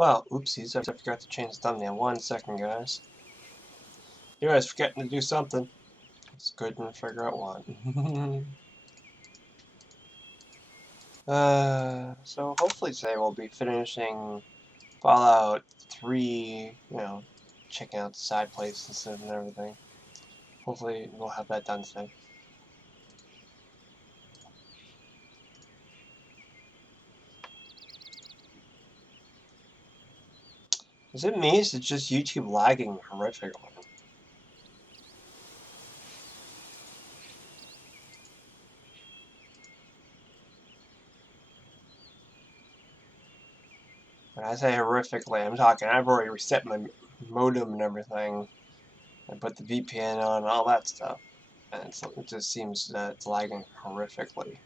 Well, oopsies, I forgot to change the thumbnail. 1 second, guys. You guys forgetting to do something. It's good to figure out what. So hopefully today we'll be finishing Fallout 3, checking out the side places and everything. Hopefully we'll have that done today. Is it me? Is it just YouTube lagging horrifically? When I say horrifically, I'm talking, I've already reset my modem and everything. I put the VPN on and all that stuff. And it just seems that it's lagging horrifically.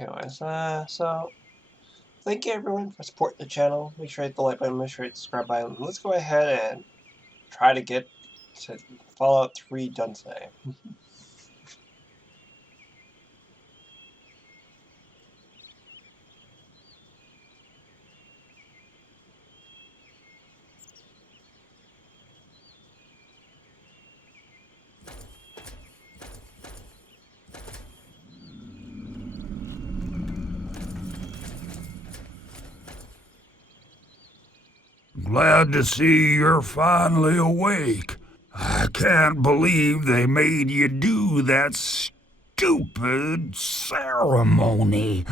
Anyways, so thank you everyone for supporting the channel. Make sure to hit the like button, make sure to hit the subscribe button. Let's go ahead and try to get to Fallout 3 done today. Glad to see you're finally awake. I can't believe they made you do that stupid ceremony.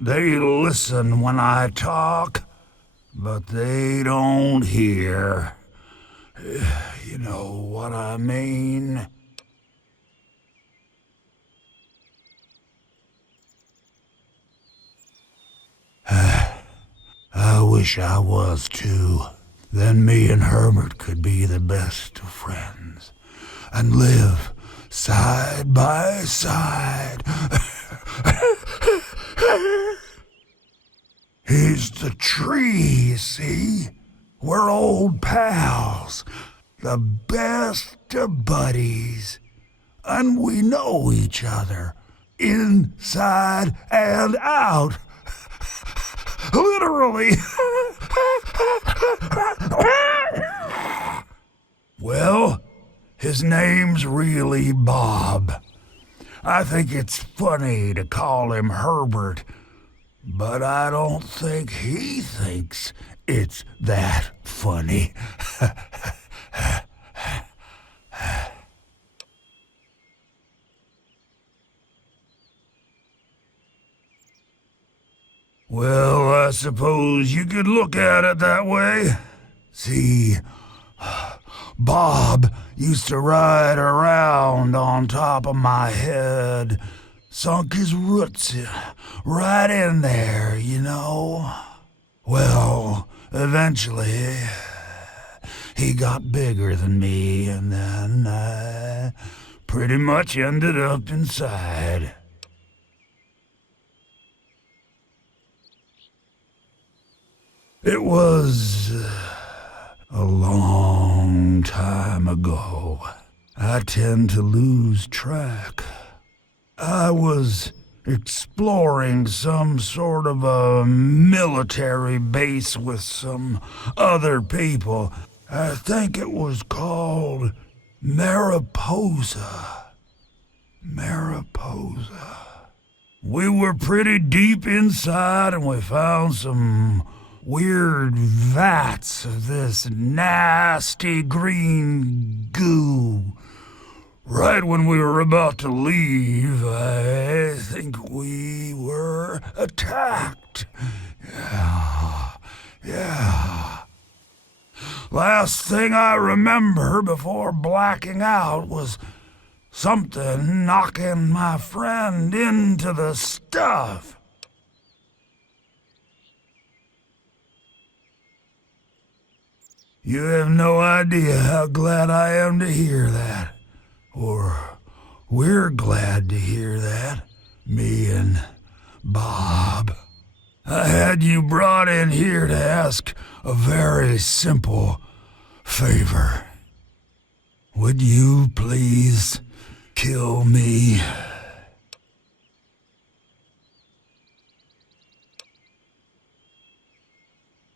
They listen when I talk, but they don't hear. You know what I mean? I wish I was too. Then me and Herbert could be the best of friends and live side by side. He's the tree, see? We're old pals, the best of buddies, and we know each other inside and out. Literally. Well, his name's really Bob. I think it's funny to call him Herbert, but I don't think he thinks it's that funny. Well, I suppose you could look at it that way. See, Bob used to ride around on top of my head, sunk his roots right in there, you know. Well, eventually, he got bigger than me, and then I pretty much ended up inside. It was a long time ago. I tend to lose track. I was exploring some sort of a military base with some other people. I think it was called Mariposa. Mariposa. We were pretty deep inside and we found some weird vats of this nasty green goo. Right when we were about to leave, I think we were attacked. Yeah. Last thing I remember before blacking out was something knocking my friend into the stuff. You have no idea how glad I am to hear that. Or we're glad to hear that. Me and Bob. I had you brought in here to ask a very simple favor. Would you please kill me?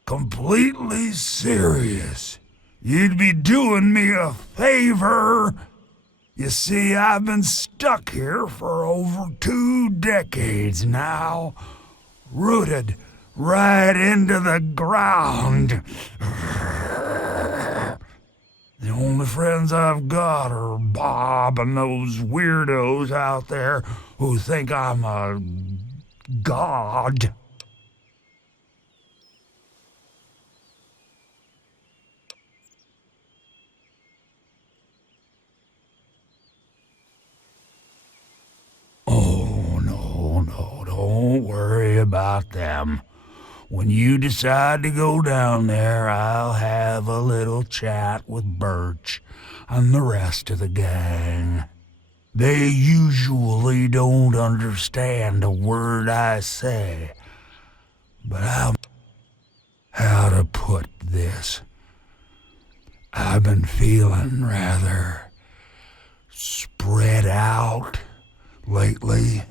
Completely serious. You'd be doing me a favor. You see, I've been stuck here for over 2 decades now, rooted right into the ground. The only friends I've got are Bob and those weirdos out there who think I'm a god. Oh, no, don't worry about them. When you decide to go down there, I'll have a little chat with Birch and the rest of the gang. They usually don't understand a word I say, but how to put this? I've been feeling rather spread out lately.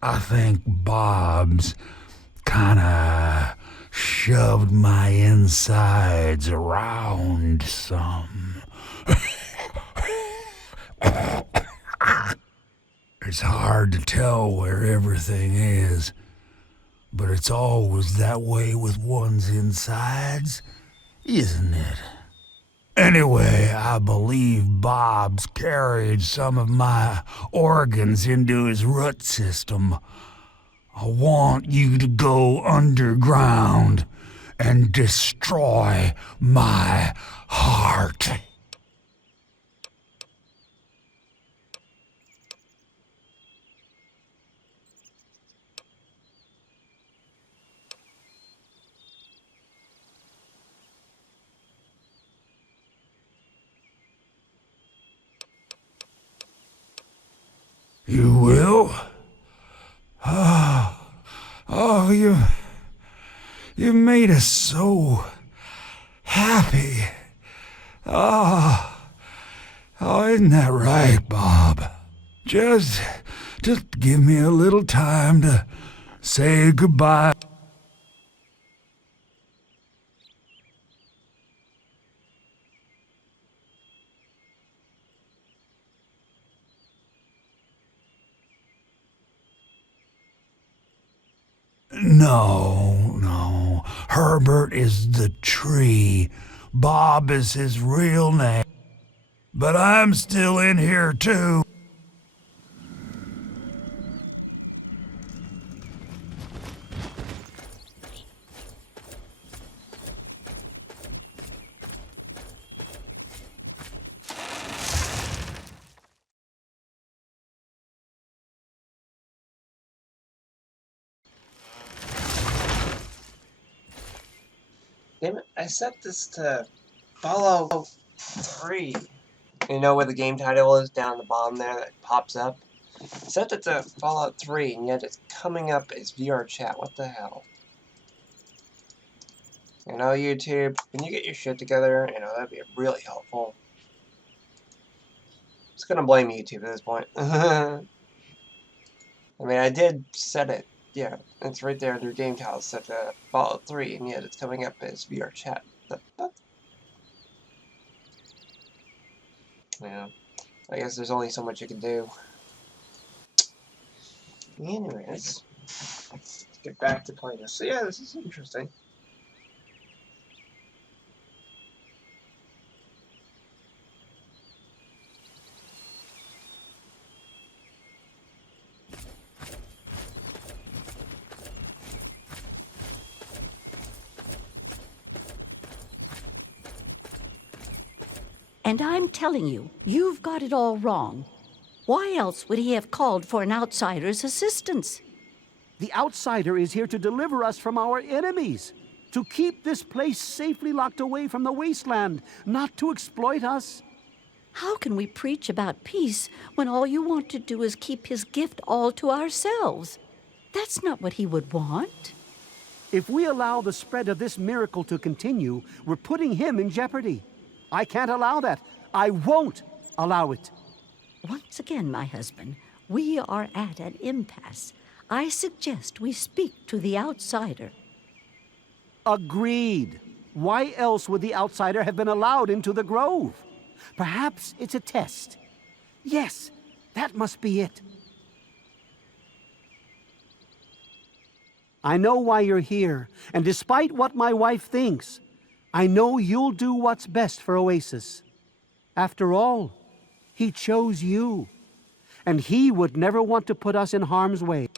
I think Bob's kinda shoved my insides around some. It's hard to tell where everything is, but it's always that way with one's insides, isn't it? Anyway, I believe Bob's carried some of my organs into his root system. I want you to go underground and destroy my heart. You will? Oh, you made us so happy. Oh, isn't that right, Bob? Just give me a little time to say goodbye. No. Herbert is the tree. Bob is his real name. But I'm still in here, too. Damn it, I set this to follow 3. You know where the game title is down the bottom there that pops up? I set it to Fallout 3, and yet it's coming up as VR chat. What the hell? You know, YouTube, when you get your shit together, that'd be really helpful. Just gonna blame YouTube at this point. I mean, I did set it. Yeah, it's right there under game title set to Fallout 3, and yet it's coming up as VR chat. Yeah, I guess there's only so much you can do. Anyways, let's get back to playing this. So yeah, this is interesting. And I'm telling you, you've got it all wrong. Why else would he have called for an outsider's assistance? The outsider is here to deliver us from our enemies, to keep this place safely locked away from the wasteland, not to exploit us. How can we preach about peace when all you want to do is keep his gift all to ourselves? That's not what he would want. If we allow the spread of this miracle to continue, we're putting him in jeopardy. I can't allow that. I won't allow it. Once again, my husband, we are at an impasse. I suggest we speak to the outsider. Agreed. Why else would the outsider have been allowed into the grove? Perhaps it's a test. Yes, that must be it. I know why you're here, and despite what my wife thinks, I know you'll do what's best for Oasis. After all, he chose you, and he would never want to put us in harm's way.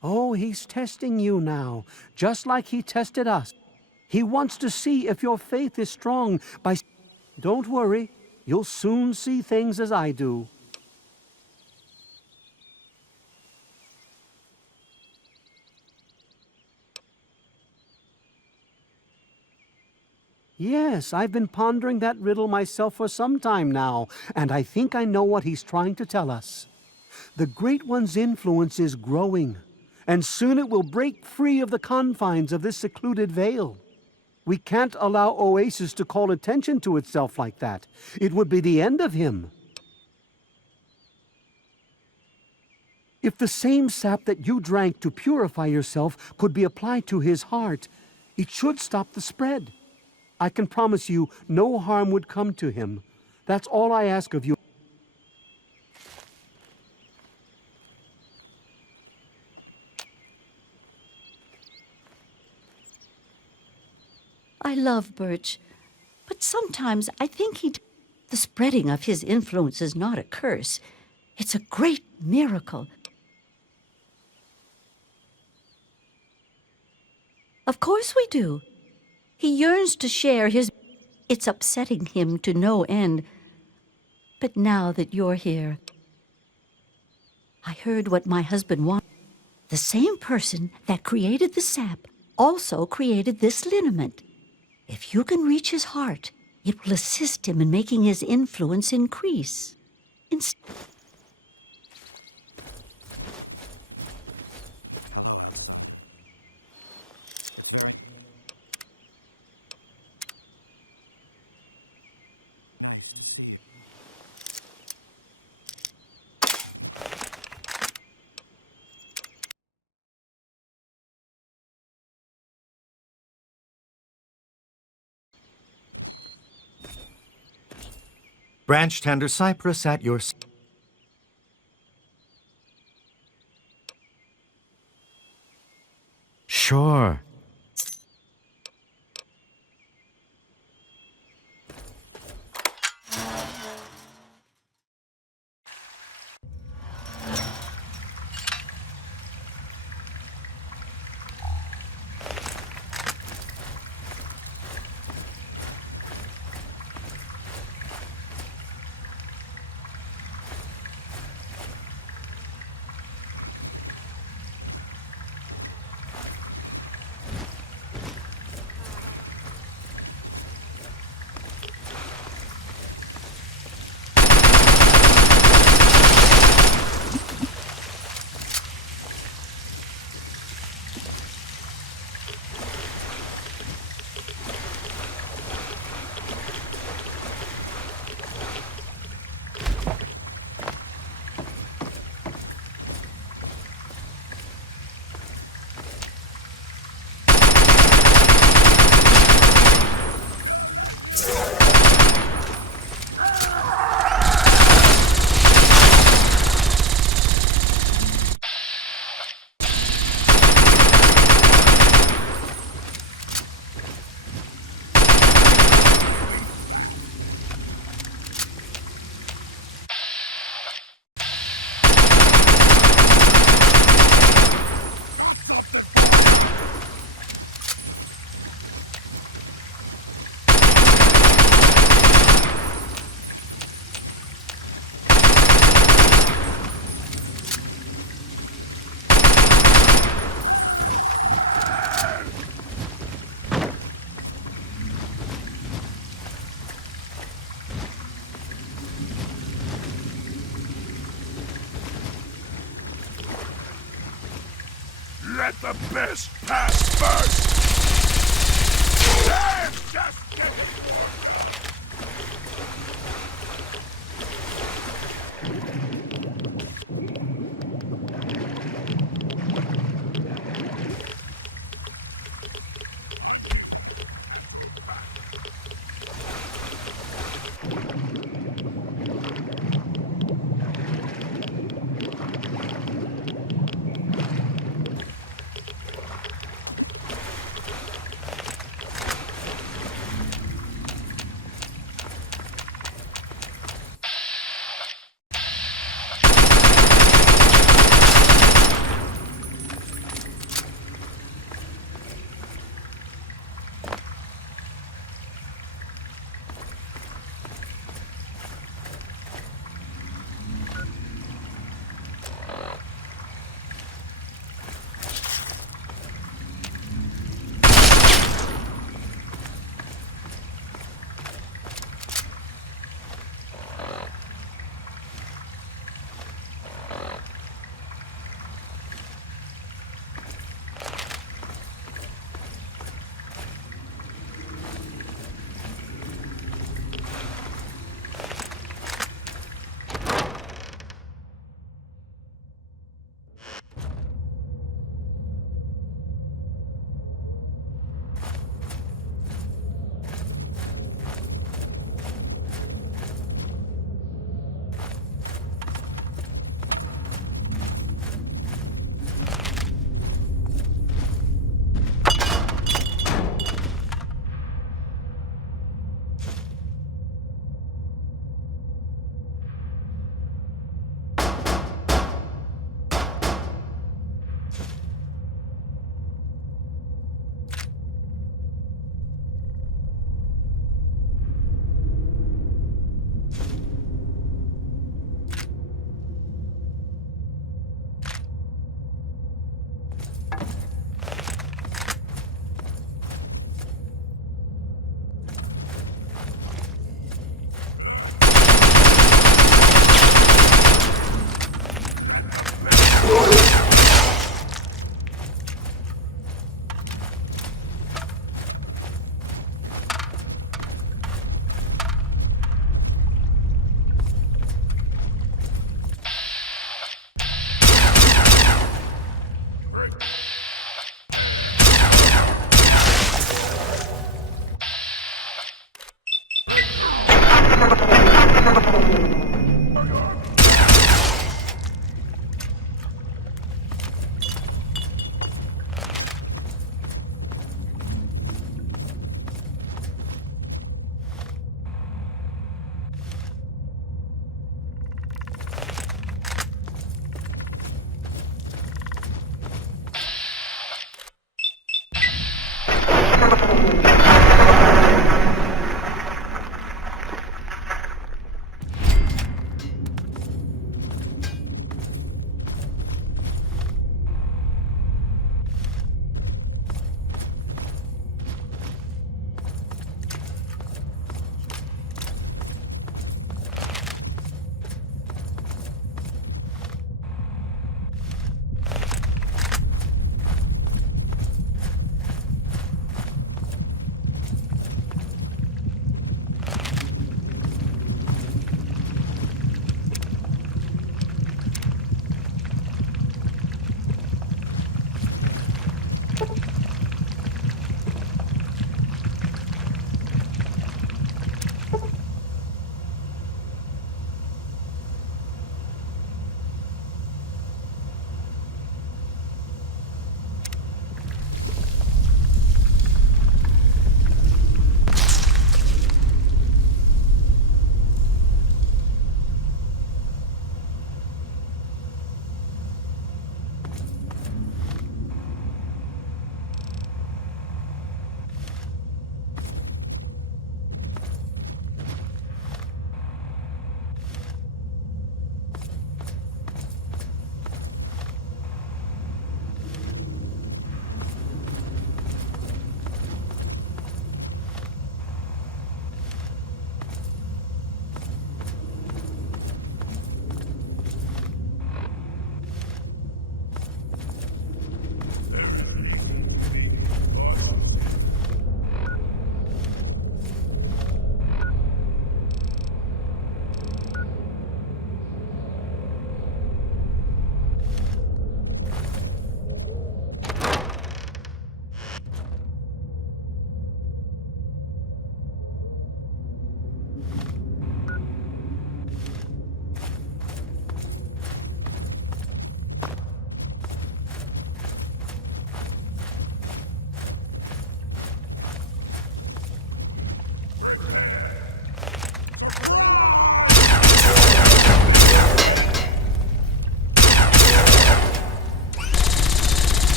Oh, he's testing you now, just like he tested us. He wants to see if your faith is strong by... Don't worry, you'll soon see things as I do. Yes, I've been pondering that riddle myself for some time now, and I think I know what he's trying to tell us. The Great One's influence is growing, and soon it will break free of the confines of this secluded vale. We can't allow Oasis to call attention to itself like that. It would be the end of him. If the same sap that you drank to purify yourself could be applied to his heart, it should stop the spread. I can promise you no harm would come to him. That's all I ask of you. I love Birch, but sometimes I think the spreading of his influence is not a curse. It's a great miracle. Of course we do. He yearns to share his... It's upsetting him to no end. But now that you're here, I heard what my husband wanted. The same person that created the sap also created this liniment. If you can reach his heart, it will assist him in making his influence increase. Branch tender cypress at your... Sure. the best pass first!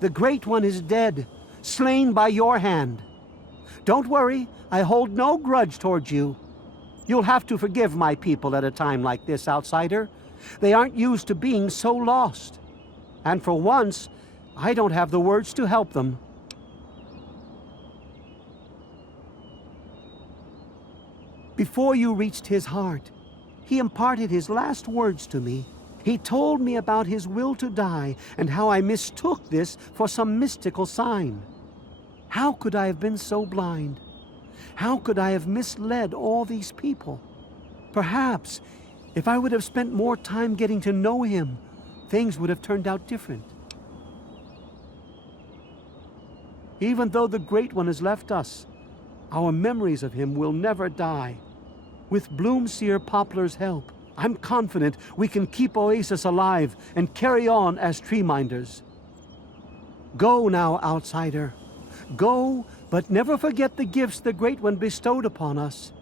The Great One is dead, slain by your hand. Don't worry, I hold no grudge towards you. You'll have to forgive my people at a time like this, outsider. They aren't used to being so lost. And for once, I don't have the words to help them. Before you reached his heart, he imparted his last words to me. He told me about his will to die and how I mistook this for some mystical sign. How could I have been so blind? How could I have misled all these people? Perhaps, if I would have spent more time getting to know him, things would have turned out different. Even though the Great One has left us, our memories of him will never die. With Bloomseer Poplar's help, I'm confident we can keep Oasis alive and carry on as tree-minders. Go now, outsider. Go, but never forget the gifts the Great One bestowed upon us.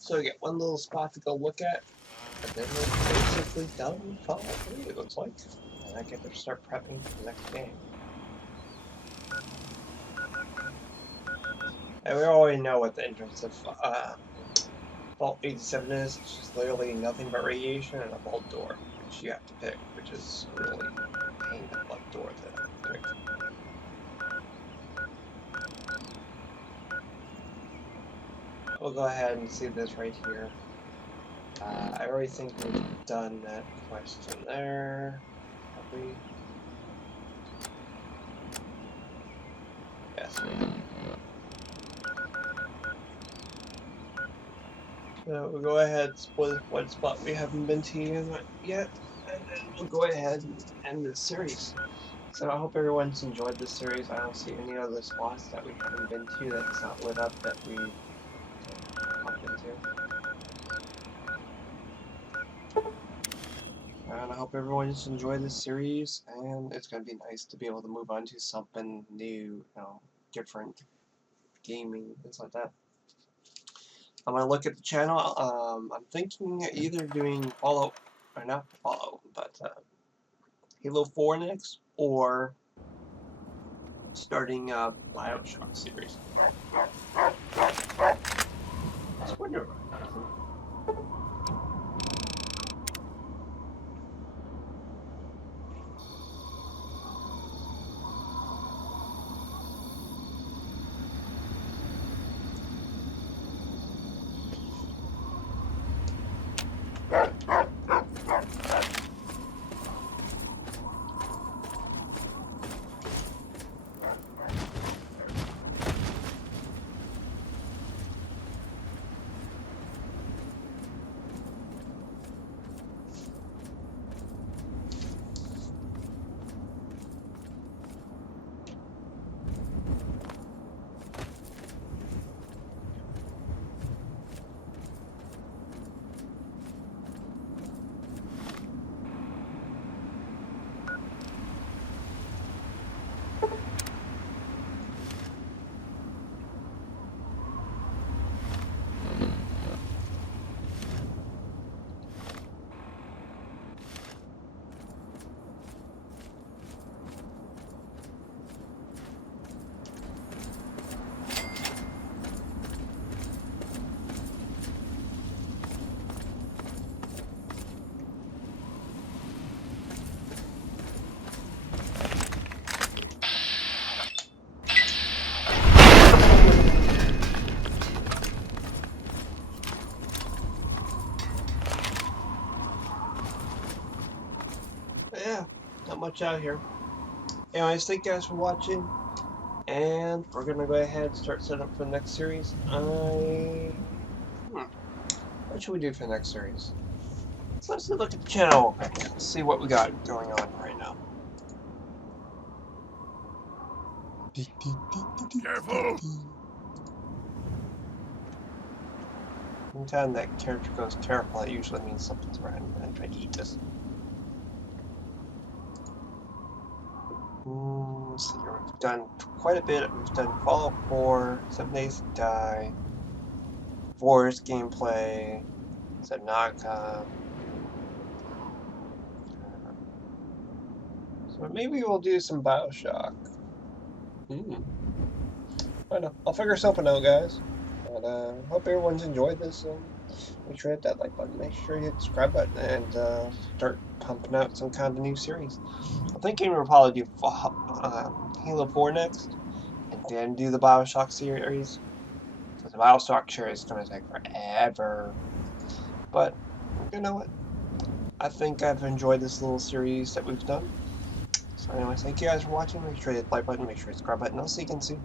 So we get one little spot to go look at, and then we're basically done with Fallout 3, it looks like. And I get to start prepping for the next game. And we already know what the entrance of Vault 87 is. It's just literally nothing but radiation and a vault door, which you have to pick, which is really a pain in the butt door to pick. We'll go ahead and see this right here. I already think we've done that question there. Have we? Yes, we have. So we'll go ahead and split what spot we haven't been to yet, and then we'll go ahead and end this series. So I hope everyone's enjoyed this series. I don't see any other spots that we haven't been to that's not lit up that we pop into. And I hope everyone just enjoyed this series, and it's going to be nice to be able to move on to something new, different gaming, things like that. I'm going to look at the channel. I'm thinking either doing Fallout, or not Fallout, but Halo 4 next, or starting a Bioshock series. Just wonder. much out here. Anyways, thank you guys for watching, and we're gonna go ahead and start setting up for the next series. What should we do for the next series? So let's look at the channel. Let's see what we got going on right now. Careful! Anytime that character goes careful, it usually means something's right. I'm trying to eat this. Let's see here. We've done quite a bit. We've done Fallout 4, 7 Days to Die, Forest gameplay, Subnautica. So maybe we'll do some Bioshock. I know. I'll figure something out, guys. But hope everyone's enjoyed this. Make sure you hit that like button. Make sure you hit the subscribe button and start pumping out some kind of new series. I'm thinking we'll probably do Halo 4 next, and then do the Bioshock series. Because the Bioshock series is going to take forever. But you know what? I think I've enjoyed this little series that we've done. So anyways, thank you guys for watching. Make sure you hit the like button. Make sure you hit the subscribe button. I'll see you again soon.